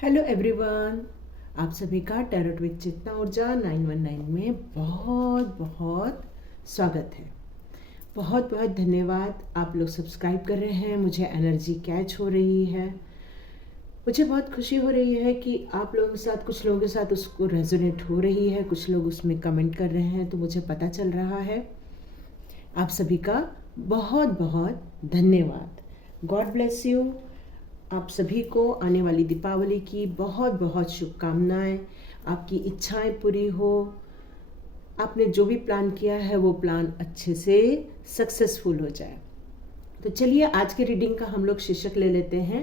Hello everyone, आप सभी का टैरोट विद चेतना ऊर्जा 919 में बहुत बहुत स्वागत है। बहुत बहुत धन्यवाद। आप लोग सब्सक्राइब कर रहे हैं, मुझे एनर्जी कैच हो रही है। मुझे बहुत खुशी हो रही है कि आप लोगों के साथ, कुछ लोगों के साथ उसको रेजोनेट हो रही है, कुछ लोग उसमें कमेंट कर रहे हैं, तो मुझे पता चल रहा है। आप सभी का बहुत बहुत धन्यवाद। God bless you. आप सभी को आने वाली दीपावली की बहुत बहुत शुभकामनाएं। आपकी इच्छाएं पूरी हो। आपने जो भी प्लान किया है वो प्लान अच्छे से सक्सेसफुल हो जाए। तो चलिए आज के रीडिंग का हम लोग शीर्षक ले लेते हैं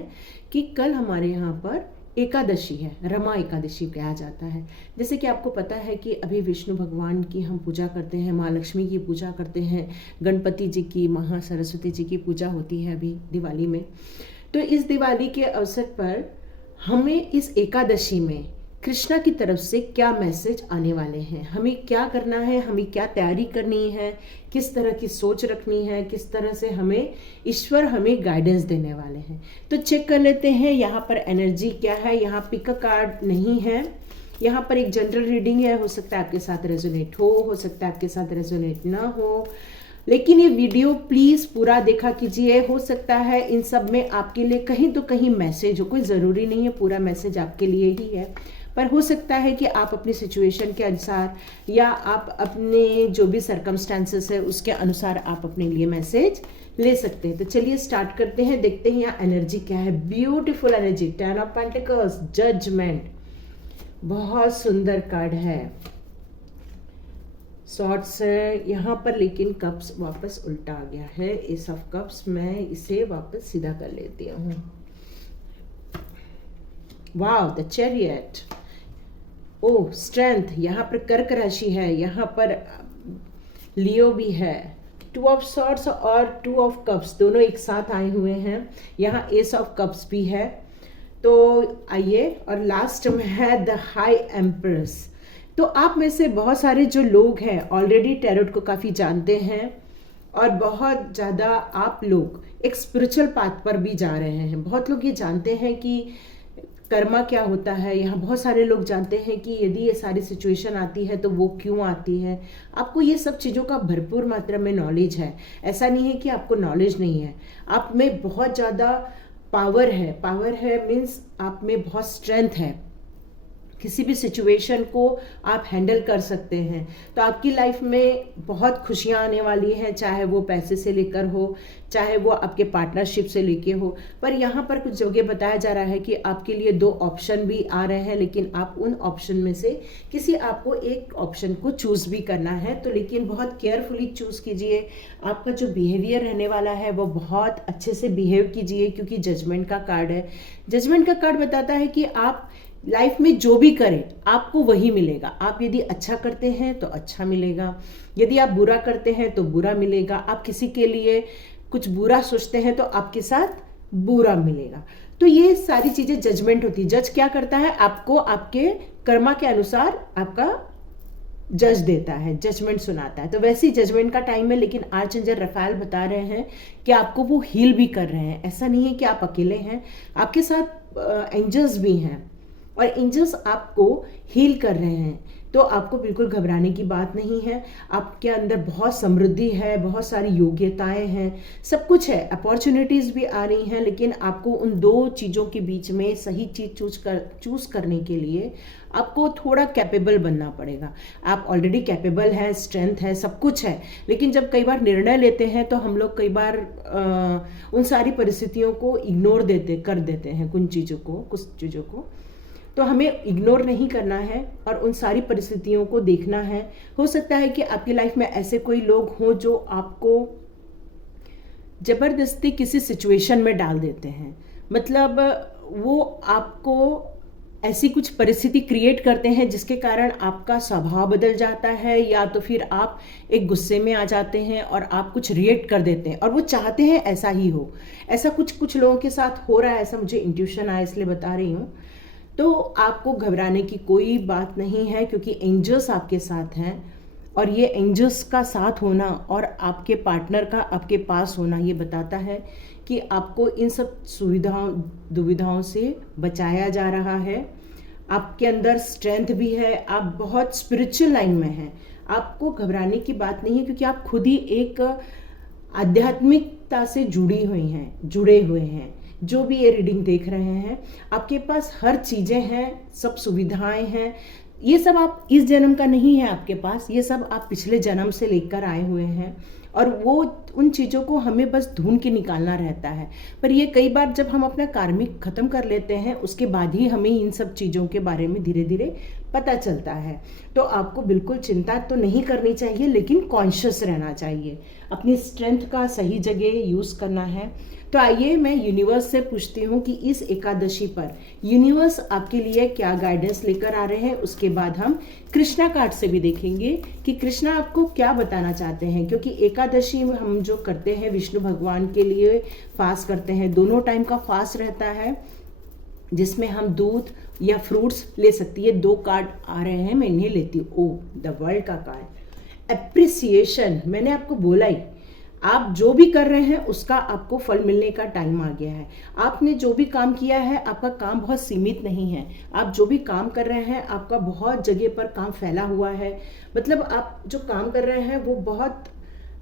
कि कल हमारे यहाँ पर एकादशी है, रमा एकादशी कहा जाता है। जैसे कि आपको पता है कि अभी विष्णु भगवान की हम पूजा करते हैं, माँ लक्ष्मी की पूजा करते हैं, गणपति जी की, महा सरस्वती जी की पूजा होती है अभी दिवाली में। तो इस दिवाली के अवसर पर हमें इस एकादशी में कृष्णा की तरफ से क्या मैसेज आने वाले हैं, हमें क्या करना है, हमें क्या तैयारी करनी है, किस तरह की सोच रखनी है, किस तरह से हमें ईश्वर हमें गाइडेंस देने वाले हैं। तो चेक कर लेते हैं यहाँ पर एनर्जी क्या है। यहाँ पिक अ कार्ड नहीं है, यहाँ पर एक जनरल रीडिंग है। हो सकता है आपके साथ रेजोनेट हो सकता है आपके साथ रेजोनेट ना हो, लेकिन ये वीडियो प्लीज़ पूरा देखा कीजिए। हो सकता है इन सब में आपके लिए कहीं तो कहीं मैसेज हो, कोई ज़रूरी नहीं है पूरा मैसेज आपके लिए ही है, पर हो सकता है कि आप अपनी सिचुएशन के अनुसार या आप अपने जो भी सर्कमस्टांसेस है उसके अनुसार आप अपने लिए मैसेज ले सकते हैं। तो चलिए स्टार्ट करते हैं, देखते हैं यहाँ एनर्जी क्या है। Beautiful energy, 10 of pentacles, judgement, बहुत सुंदर कार्ड है। शॉर्ट्स है यहाँ पर, लेकिन कप्स वापस उल्टा आ गया है। एस ऑफ कप्स, मैं इसे वापस सीधा कर लेती हूँ। वाव, द चैरियट। ओह, स्ट्रेंथ, यहाँ पर कर्क राशि है, यहाँ पर लियो भी है। 2 ऑफ सॉर्ड्स और 2 ऑफ कप्स दोनों एक साथ आए हुए हैं। यहाँ एस ऑफ कप्स भी है। तो आइए, और लास्ट में है द हाई एम्प्रेस। तो आप में से बहुत सारे जो लोग हैं ऑलरेडी टैरोट को काफ़ी जानते हैं, और बहुत ज़्यादा आप लोग एक स्पिरिचुअल पाथ पर भी जा रहे हैं। बहुत लोग ये जानते हैं कि कर्मा क्या होता है। यहाँ बहुत सारे लोग जानते हैं कि यदि ये सारी सिचुएशन आती है तो वो क्यों आती है। आपको ये सब चीज़ों का भरपूर मात्रा में नॉलेज है। ऐसा नहीं है कि आपको नॉलेज नहीं है, आप में बहुत ज़्यादा पावर है। पावर है मीन्स आप में बहुत स्ट्रेंथ है। किसी भी सिचुएशन को आप हैंडल कर सकते हैं। तो आपकी लाइफ में बहुत खुशियाँ आने वाली हैं, चाहे वो पैसे से लेकर हो, चाहे वो आपके पार्टनरशिप से लेके हो। पर यहाँ पर कुछ जगह बताया जा रहा है कि आपके लिए 2 ऑप्शन भी आ रहे हैं, लेकिन आप उन ऑप्शन में से किसी आपको एक ऑप्शन को चूज़ भी करना है। तो लेकिन बहुत केयरफुली चूज़ कीजिए। आपका जो बिहेवियर रहने वाला है वो बहुत अच्छे से बिहेव कीजिए, क्योंकि जजमेंट का कार्ड है। जजमेंट का कार्ड बताता है कि आप लाइफ में जो भी करें आपको वही मिलेगा। आप यदि अच्छा करते हैं तो अच्छा मिलेगा, यदि आप बुरा करते हैं तो बुरा मिलेगा। आप किसी के लिए कुछ बुरा सोचते हैं तो आपके साथ बुरा मिलेगा। तो ये सारी चीजें जजमेंट होती है। जज क्या करता है, आपको आपके कर्मा के अनुसार आपका जज देता है, जजमेंट सुनाता है। तो वैसे ही जजमेंट का टाइम है, लेकिन आर्चएंजल रफाएल बता रहे हैं कि आपको वो हील भी कर रहे हैं। ऐसा नहीं है कि आप अकेले हैं, आपके साथ एंजल्स भी हैं, और एंजल्स आपको हील कर रहे हैं। तो आपको बिल्कुल घबराने की बात नहीं है। आपके अंदर बहुत समृद्धि है, बहुत सारी योग्यताएं हैं, सब कुछ है, अपॉर्चुनिटीज़ भी आ रही हैं। लेकिन आपको उन 2 चीज़ों के बीच में सही चीज़ चूज़ करने के लिए आपको थोड़ा कैपेबल बनना पड़ेगा। आप ऑलरेडी कैपेबल हैं, स्ट्रेंथ है, सब कुछ है, लेकिन जब कई बार निर्णय लेते हैं तो हम लोग कई बार उन सारी परिस्थितियों को इग्नोर कर देते हैं, कुछ चीज़ों को। तो हमें इग्नोर नहीं करना है और उन सारी परिस्थितियों को देखना है। हो सकता है कि आपकी लाइफ में ऐसे कोई लोग हों जो आपको जबरदस्ती किसी सिचुएशन में डाल देते हैं। मतलब वो आपको ऐसी कुछ परिस्थिति क्रिएट करते हैं जिसके कारण आपका स्वभाव बदल जाता है, या तो फिर आप एक गुस्से में आ जाते हैं और आप कुछ रिएक्ट कर देते हैं, और वो चाहते हैं ऐसा ही हो। ऐसा कुछ लोगों के साथ हो रहा है, ऐसा मुझे इंट्यूशन आया इसलिए बता रही हूँ। तो आपको घबराने की कोई बात नहीं है, क्योंकि एंजल्स आपके साथ हैं, और ये एंजल्स का साथ होना और आपके पार्टनर का आपके पास होना ये बताता है कि आपको इन सब दुविधाओं से बचाया जा रहा है। आपके अंदर स्ट्रेंथ भी है, आप बहुत स्पिरिचुअल लाइन में हैं, आपको घबराने की बात नहीं है, क्योंकि आप खुद ही एक आध्यात्मिकता से जुड़े हुए हैं। जो भी ये रीडिंग देख रहे हैं, आपके पास हर चीज़ें हैं, सब सुविधाएं हैं। ये सब आप इस जन्म का नहीं है आपके पास, ये सब आप पिछले जन्म से लेकर आए हुए हैं, और वो उन चीज़ों को हमें बस ढूंढ के निकालना रहता है। पर ये कई बार जब हम अपना कार्मिक ख़त्म कर लेते हैं, उसके बाद ही हमें इन सब चीज़ों के बारे में धीरे धीरे पता चलता है। तो आपको बिल्कुल चिंता तो नहीं करनी चाहिए, लेकिन कॉन्शियस रहना चाहिए, अपनी स्ट्रेंथ का सही जगह यूज़ करना है। तो आइए मैं यूनिवर्स से पूछती हूँ कि इस एकादशी पर यूनिवर्स आपके लिए क्या गाइडेंस लेकर आ रहे हैं। उसके बाद हम कृष्णा कार्ड से भी देखेंगे कि कृष्णा आपको क्या बताना चाहते हैं, क्योंकि एकादशी में हम जो करते हैं विष्णु भगवान के लिए फास्ट करते हैं, दोनों टाइम का फास्ट रहता है, जिसमें हम दूध या फ्रूट्स ले सकती है। 2 कार्ड आ रहे हैं, मैं इन्हें लेती हूँ। ओ, द वर्ल्ड का कार्ड, एप्रिसिएशन। मैंने आपको बोला ही, आप जो भी कर रहे हैं उसका आपको फल मिलने का टाइम आ गया है। आपने जो भी काम किया है, आपका काम बहुत सीमित नहीं है। आप जो भी काम कर रहे हैं, आपका बहुत जगह पर काम फैला हुआ है। मतलब आप जो काम कर रहे हैं वो बहुत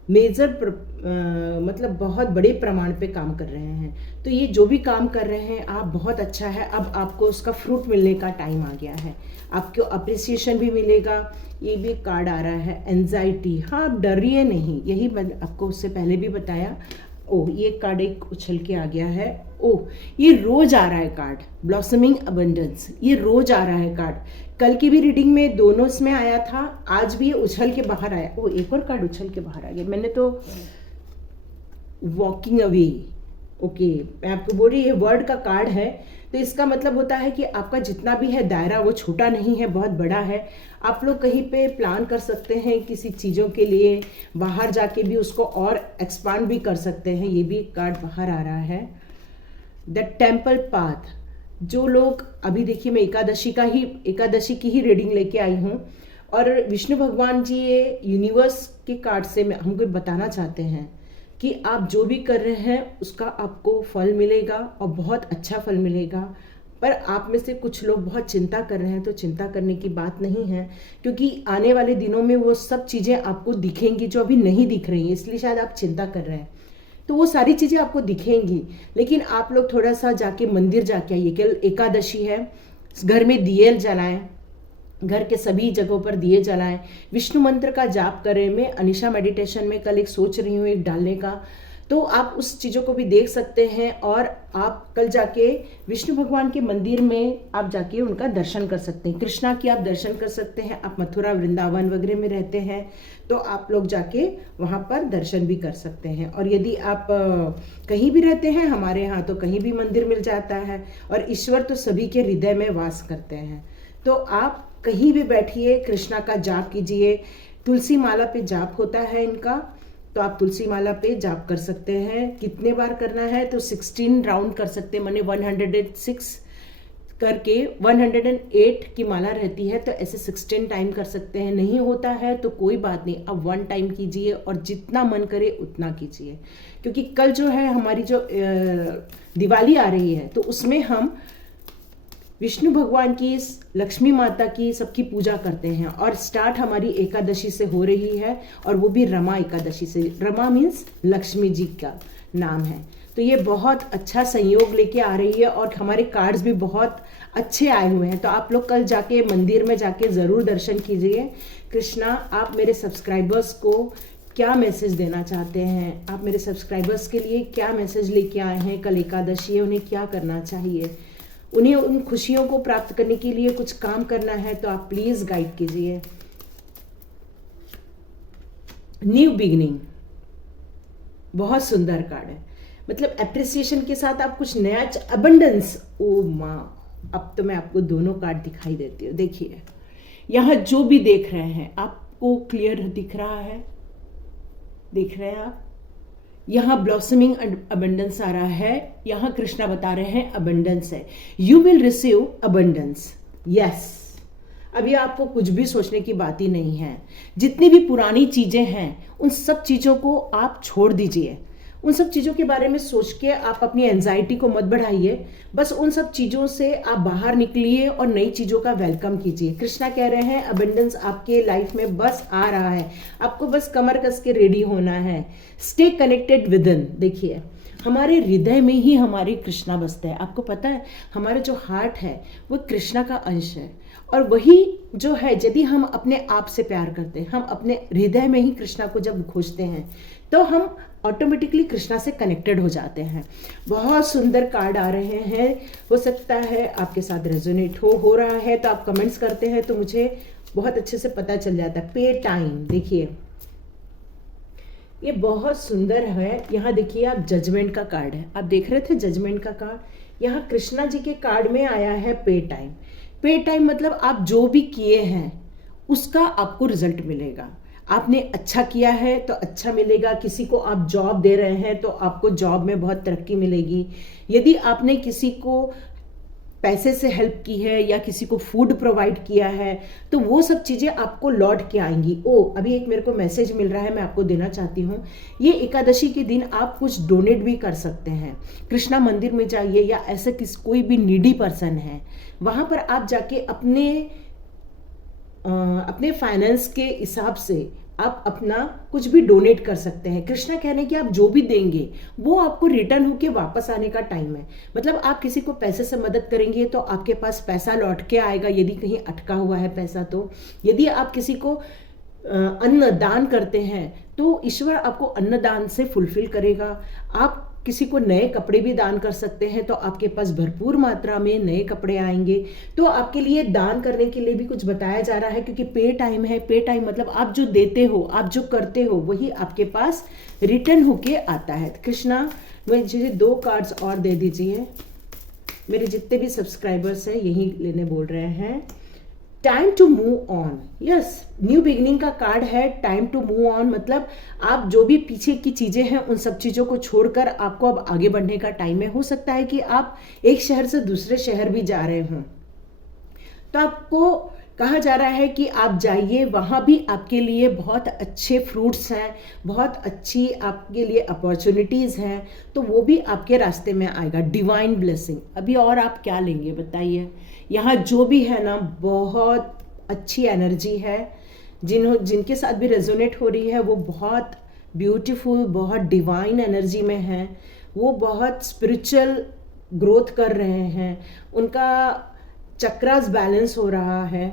मतलब बहुत बड़े प्रमाण पे काम कर रहे हैं। तो ये जो भी काम कर रहे हैं आप, बहुत अच्छा है। अब आपको उसका फ्रूट मिलने का टाइम आ गया है, आपको अप्रिसिएशन भी मिलेगा। ये भी कार्ड आ रहा है एंजाइटी। हाँ, आप डरिए नहीं, यही मैंने आपको उससे पहले भी बताया। ओह, ये कार्ड एक उछल के आ गया है। ओह, ये रोज आ रहा है कार्ड, ब्लॉसमिंग अबंडेंस। ये रोज आ रहा है कार्ड, कल की भी रीडिंग में दोनों इसमें आया था, आज भी ये उछल के बाहर आया। ओह, एक और कार्ड उछल के बाहर आ गया। मैंने तो वॉकिंग अवे, ओके, मैं आपको बोल रही ये वर्ड का कार्ड है। तो इसका मतलब होता है कि आपका जितना भी है दायरा वो छोटा नहीं है, बहुत बड़ा है। आप लोग कहीं पे प्लान कर सकते हैं किसी चीज़ों के लिए, बाहर जाके भी उसको और एक्सपांड भी कर सकते हैं। ये भी कार्ड बाहर आ रहा है, द टेम्पल पाथ। जो लोग अभी देखिए, मैं एकादशी की ही रीडिंग लेके आई हूँ, और विष्णु भगवान जी ये यूनिवर्स के कार्ड से हमको बताना चाहते हैं कि आप जो भी कर रहे हैं उसका आपको फल मिलेगा, और बहुत अच्छा फल मिलेगा। पर आप में से कुछ लोग बहुत चिंता कर रहे हैं, तो चिंता करने की बात नहीं है, क्योंकि आने वाले दिनों में वो सब चीज़ें आपको दिखेंगी जो अभी नहीं दिख रही हैं, इसलिए शायद आप चिंता कर रहे हैं। तो वो सारी चीज़ें आपको दिखेंगी, लेकिन आप लोग थोड़ा सा जाके मंदिर जाके आइए। कल एकादशी है, घर में दिए जलाएं, घर के सभी जगहों पर दिए जलाएं, विष्णु मंत्र का जाप करें। मैं अनिशा मेडिटेशन में कल एक सोच रही हूँ एक डालने का, तो आप उस चीज़ों को भी देख सकते हैं। और आप कल जाके विष्णु भगवान के मंदिर में आप जाके उनका दर्शन कर सकते हैं, कृष्णा की आप दर्शन कर सकते हैं। आप मथुरा वृंदावन वगैरह में रहते हैं तो आप लोग जाके वहाँ पर दर्शन भी कर सकते हैं। और यदि आप कहीं भी रहते हैं, हमारे यहाँ तो कहीं भी मंदिर मिल जाता है, और ईश्वर तो सभी के हृदय में वास करते हैं। तो आप कहीं भी बैठिए, कृष्णा का जाप कीजिए। तुलसी माला पे जाप होता है इनका, तो आप तुलसी माला पे जाप कर सकते हैं। कितने बार करना है तो 16 राउंड कर सकते हैं, माने 106 करके 108 की माला रहती है, तो ऐसे 16 टाइम कर सकते हैं। नहीं होता है तो कोई बात नहीं, अब 1 टाइम कीजिए और जितना मन करे उतना कीजिए। क्योंकि कल जो है हमारी जो दिवाली आ रही है, तो उसमें हम विष्णु भगवान की, लक्ष्मी माता की सबकी पूजा करते हैं। और स्टार्ट हमारी एकादशी से हो रही है, और वो भी रमा एकादशी से। रमा मीन्स लक्ष्मी जी का नाम है। तो ये बहुत अच्छा संयोग लेके आ रही है, और हमारे कार्ड्स भी बहुत अच्छे आए हुए हैं। तो आप लोग कल जाके मंदिर में जाके ज़रूर दर्शन कीजिए। कृष्णा, आप मेरे सब्सक्राइबर्स को क्या मैसेज देना चाहते हैं? आप मेरे सब्सक्राइबर्स के लिए क्या मैसेज लेके आए हैं? कल एकादशी है, उन्हें क्या करना चाहिए? उन्हें उन खुशियों को प्राप्त करने के लिए कुछ काम करना है, तो आप प्लीज गाइड कीजिए। न्यू बिगिनिंग, बहुत सुंदर कार्ड है। मतलब एप्रिसिएशन के साथ आप कुछ नया, अबंडेंस। ओ माँ, अब तो मैं आपको दोनों कार्ड दिखाई देती हूँ। देखिए, यहाँ जो भी देख रहे हैं आपको क्लियर दिख रहा है, देख रहे हैं आप? यहाँ ब्लॉसमिंग अबंडेंस आ रहा है, यहाँ कृष्णा बता रहे हैं अबंडेंस है। You will receive abundance, yes. अभी आपको कुछ भी सोचने की बात ही नहीं है। जितनी भी पुरानी चीजें हैं उन सब चीजों को आप छोड़ दीजिए, उन सब चीज़ों के बारे में सोच के आप अपनी एंजाइटी को मत बढ़ाइए, बस उन सब चीज़ों से आप बाहर निकलिए और नई चीज़ों का वेलकम कीजिए। कृष्णा कह रहे हैं अबंडेंस आपके लाइफ में बस आ रहा है, आपको बस कमर कस के रेडी होना है। Stay connected with in. देखिए, हमारे हृदय में ही हमारी कृष्णा बसता है। आपको पता है, हमारा जो हार्ट है वो कृष्णा का अंश है, और वही जो है, यदि हम अपने आप से प्यार करते हैं, हम अपने हृदय में ही कृष्णा को जब खोजते हैं, तो हम ऑटोमेटिकली कृष्णा से कनेक्टेड हो जाते हैं। बहुत सुंदर कार्ड आ रहे हैं, हो सकता है आपके साथ रेजोनेट हो रहा है, तो आप कमेंट्स करते हैं तो मुझे बहुत अच्छे से पता चल जाता है। पे टाइम, देखिए ये बहुत सुंदर है। यहाँ देखिए, आप जजमेंट का कार्ड है, आप देख रहे थे जजमेंट का कार्ड, यहाँ कृष्णा जी के कार्ड में आया है पे टाइम। पे टाइम मतलब आप जो भी किए हैं उसका आपको रिजल्ट मिलेगा। आपने अच्छा किया है तो अच्छा मिलेगा। किसी को आप जॉब दे रहे हैं तो आपको जॉब में बहुत तरक्की मिलेगी। यदि आपने किसी को पैसे से हेल्प की है या किसी को फूड प्रोवाइड किया है, तो वो सब चीज़ें आपको लौट के आएंगी। अभी एक मेरे को मैसेज मिल रहा है, मैं आपको देना चाहती हूँ। ये एकादशी के दिन आप कुछ डोनेट भी कर सकते हैं। कृष्णा मंदिर में जाइए, या ऐसा कोई भी नीडी पर्सन है, वहाँ पर आप जाके अपने फाइनेंस के हिसाब से आप अपना कुछ भी डोनेट कर सकते हैं। कृष्णा कह रहे हैं कि आप जो भी देंगे वो आपको रिटर्न होके वापस आने का टाइम है। मतलब आप किसी को पैसे से मदद करेंगे तो आपके पास पैसा लौट के आएगा, यदि कहीं अटका हुआ है पैसा तो। यदि आप किसी को अन्न दान करते हैं तो ईश्वर आपको अन्न दान से फुलफिल करेगा। आप किसी को नए कपड़े भी दान कर सकते हैं तो आपके पास भरपूर मात्रा में नए कपड़े आएंगे। तो आपके लिए दान करने के लिए भी कुछ बताया जा रहा है, क्योंकि पे टाइम है। पे टाइम मतलब आप जो देते हो, आप जो करते हो, वही आपके पास रिटर्न होके आता है। कृष्णा मुझे 2 कार्ड्स और दे दीजिए। मेरे जितने भी सब्सक्राइबर्स हैं यही लेने बोल रहे हैं। Time to move on, yes, new beginning का कार्ड है। टाइम टू मूव ऑन मतलब आप जो भी पीछे की चीजें हैं उन सब चीजों को छोड़कर आपको अब आगे बढ़ने का टाइम है। हो सकता है कि आप एक शहर से दूसरे शहर भी जा रहे हों, तो आपको कहा जा रहा है कि आप जाइए, वहाँ भी आपके लिए बहुत अच्छे फ्रूट्स हैं, बहुत अच्छी आपके लिए अपॉर्चुनिटीज़ हैं, तो वो भी आपके रास्ते में आएगा। Divine blessing. अभी और आप क्या लेंगे बताइए। यहाँ जो भी है ना, बहुत अच्छी एनर्जी है। जिनके साथ भी रेजोनेट हो रही है वो बहुत ब्यूटीफुल, बहुत डिवाइन एनर्जी में है। वो बहुत स्पिरिचुअल ग्रोथ कर रहे हैं, उनका चक्रास बैलेंस हो रहा है,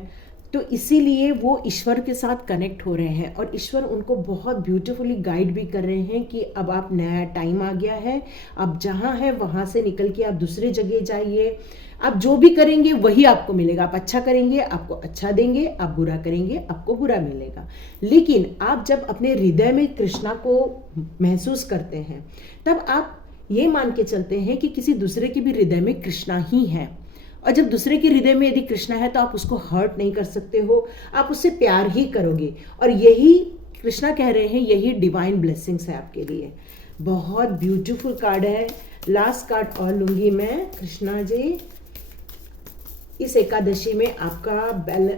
तो इसीलिए वो ईश्वर के साथ कनेक्ट हो रहे हैं। और ईश्वर उनको बहुत ब्यूटीफुली गाइड भी कर रहे हैं कि अब आप नया टाइम आ गया है, अब जहाँ है वहाँ से निकल के आप दूसरे जगह जाइए। आप जो भी करेंगे वही आपको मिलेगा। आप अच्छा करेंगे आपको अच्छा देंगे, आप बुरा करेंगे आपको बुरा मिलेगा। लेकिन आप जब अपने हृदय में कृष्णा को महसूस करते हैं, तब आप ये मान के चलते हैं कि किसी दूसरे के भी हृदय में कृष्णा ही है। और जब दूसरे के हृदय में यदि कृष्णा है तो आप उसको हर्ट नहीं कर सकते हो, आप उससे प्यार ही करोगे। और यही कृष्णा कह रहे हैं, यही डिवाइन ब्लेसिंग्स है आपके लिए। बहुत ब्यूटीफुल कार्ड है। लास्ट कार्ड और लूंगी मैं। कृष्णा जी, इस एकादशी में आपका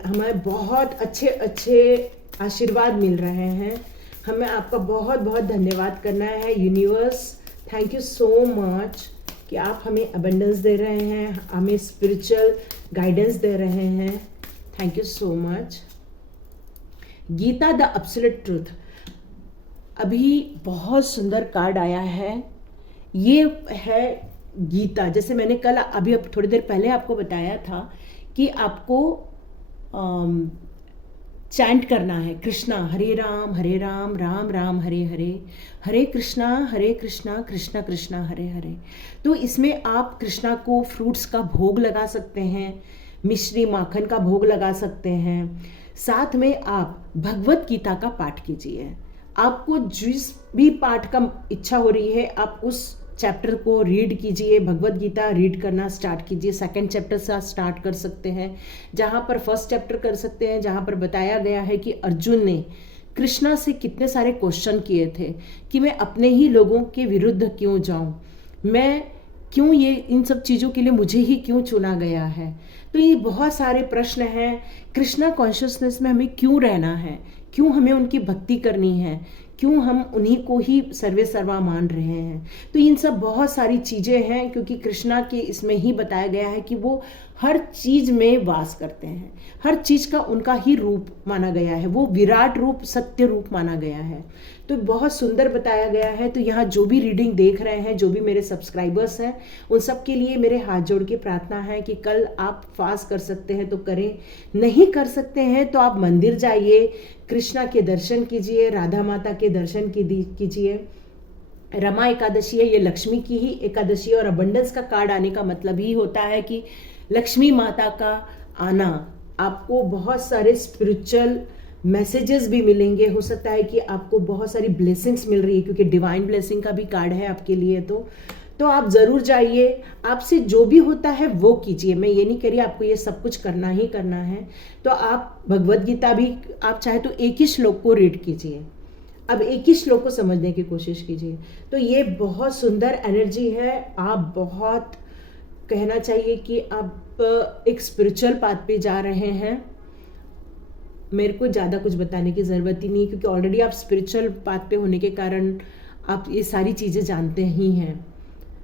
हमें बहुत अच्छे अच्छे आशीर्वाद मिल रहे हैं। हमें आपका बहुत बहुत धन्यवाद करना है। Universe, thank you so much कि आप हमें अबंडेंस दे रहे हैं, हमें स्पिरिचुअल गाइडेंस दे रहे हैं। Thank you so much. Gita the absolute truth, अभी बहुत सुंदर कार्ड आया है। ये है गीता। जैसे मैंने कल अभी अब थोड़ी देर पहले आपको बताया था कि आपको चैंट करना है कृष्णा हरे राम राम राम हरे हरे, हरे कृष्णा कृष्णा कृष्णा हरे हरे। तो इसमें आप कृष्णा को फ्रूट्स का भोग लगा सकते हैं, मिश्री माखन का भोग लगा सकते हैं। साथ में आप भगवत गीता का पाठ कीजिए। आपको जिस भी पाठ का इच्छा हो रही है आप उस चैप्टर को रीड कीजिए। भगवत गीता रीड करना स्टार्ट कीजिए। सेकंड चैप्टर से स्टार्ट कर सकते हैं, जहाँ पर फर्स्ट चैप्टर कर सकते हैं, जहाँ पर बताया गया है कि अर्जुन ने कृष्णा से कितने सारे क्वेश्चन किए थे कि मैं अपने ही लोगों के विरुद्ध क्यों जाऊं, मैं क्यों, ये इन सब चीज़ों के लिए मुझे ही क्यों चुना गया है। तो ये बहुत सारे प्रश्न हैं। कृष्णा कॉन्शियसनेस में हमें क्यों रहना है, क्यों हमें उनकी भक्ति करनी है, क्यों हम उन्हीं को ही सर्वे सर्वा मान रहे हैं। तो इन सब बहुत सारी चीज़ें हैं, क्योंकि कृष्णा के इसमें ही बताया गया है कि वो हर चीज़ में वास करते हैं, हर चीज़ का उनका ही रूप माना गया है, वो विराट रूप सत्य रूप माना गया है। तो बहुत सुंदर बताया गया है। तो यहाँ जो भी रीडिंग देख रहे हैं, जो भी मेरे सब्सक्राइबर्स हैं, उन सब के लिए मेरे हाथ जोड़ के प्रार्थना है कि कल आप फास्ट कर सकते हैं तो करें, नहीं कर सकते हैं तो आप मंदिर जाइए, कृष्णा के दर्शन कीजिए, राधा माता के दर्शन कीजिए। रमा एकादशी है, ये लक्ष्मी की ही एकादशी है, और अबंडेंस का कार्ड आने का मतलब ही होता है कि लक्ष्मी माता का आना। आपको बहुत सारे स्पिरिचुअल मैसेजेस भी मिलेंगे, हो सकता है कि आपको बहुत सारी ब्लेसिंग्स मिल रही है, क्योंकि डिवाइन ब्लेसिंग का भी कार्ड है आपके लिए। तो आप ज़रूर जाइए, आपसे जो भी होता है वो कीजिए। मैं ये नहीं कह रही आपको ये सब कुछ करना ही करना है। तो आप भगवत गीता भी आप चाहे तो एक ही श्लोक को रीड कीजिए, अब एक ही श्लोक को समझने की कोशिश कीजिए। तो ये बहुत सुंदर एनर्जी है। आप बहुत कहना चाहिए कि आप एक स्पिरिचुअल पाथ पे जा रहे हैं। मेरे को ज़्यादा कुछ बताने की ज़रूरत ही नहीं, क्योंकि ऑलरेडी आप स्पिरिचुअल पाथ पे होने के कारण आप ये सारी चीज़ें जानते ही हैं,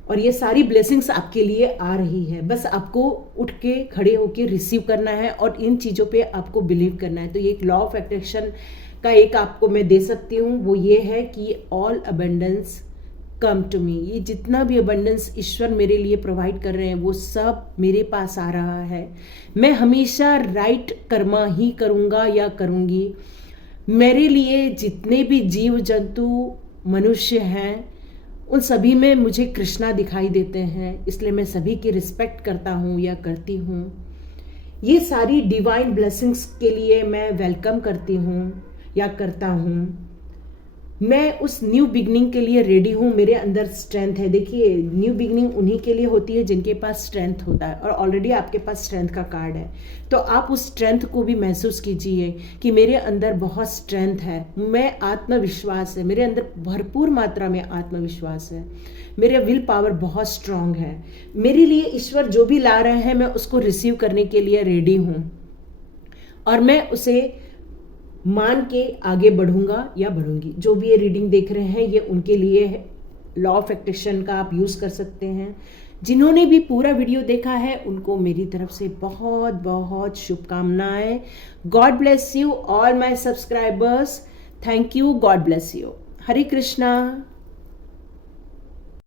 और ये सारी ब्लेसिंग्स आपके लिए आ रही है। बस आपको उठ के खड़े होके रिसीव करना है, और इन चीज़ों पे आपको बिलीव करना है। तो ये एक लॉ ऑफ अट्रैक्शन का एक आपको मैं दे सकती हूँ, वो ये है कि all abundance come to me. ये जितना भी अबंडेंस ईश्वर मेरे लिए प्रोवाइड कर रहे हैं वो सब मेरे पास आ रहा है। मैं हमेशा राइट कर्मा ही करूँगा या करूँगी। मेरे लिए जितने भी जीव जंतु मनुष्य हैं उन सभी में मुझे कृष्णा दिखाई देते हैं, इसलिए मैं सभी की रिस्पेक्ट करता हूँ या करती हूँ। ये सारी डिवाइन ब्लेसिंग्स के लिए मैं वेलकम करती हूँ या करता हूँ। मैं उस न्यू बिगनिंग के लिए रेडी हूँ, मेरे अंदर स्ट्रेंथ है। देखिए, न्यू बिगनिंग उन्हीं के लिए होती है जिनके पास स्ट्रेंथ होता है, और ऑलरेडी आपके पास स्ट्रेंथ का कार्ड है। तो आप उस स्ट्रेंथ को भी महसूस कीजिए कि मेरे अंदर बहुत स्ट्रेंथ है, मैं आत्मविश्वास है, मेरे अंदर भरपूर मात्रा में आत्मविश्वास है, मेरे विल पावर बहुत स्ट्रांग है। मेरे लिए ईश्वर जो भी ला रहे हैं मैं उसको रिसीव करने के लिए रेडी हूँ, और मैं उसे मान के आगे बढ़ूंगा या बढ़ूंगी। जो भी ये रीडिंग देख रहे हैं ये उनके लिए है। लॉ ऑफ अट्रैक्शन का आप यूज़ कर सकते हैं। जिन्होंने भी पूरा वीडियो देखा है उनको मेरी तरफ से बहुत बहुत शुभकामनाएं। God bless you all my subscribers. Thank you. God bless you. Hare Krishna.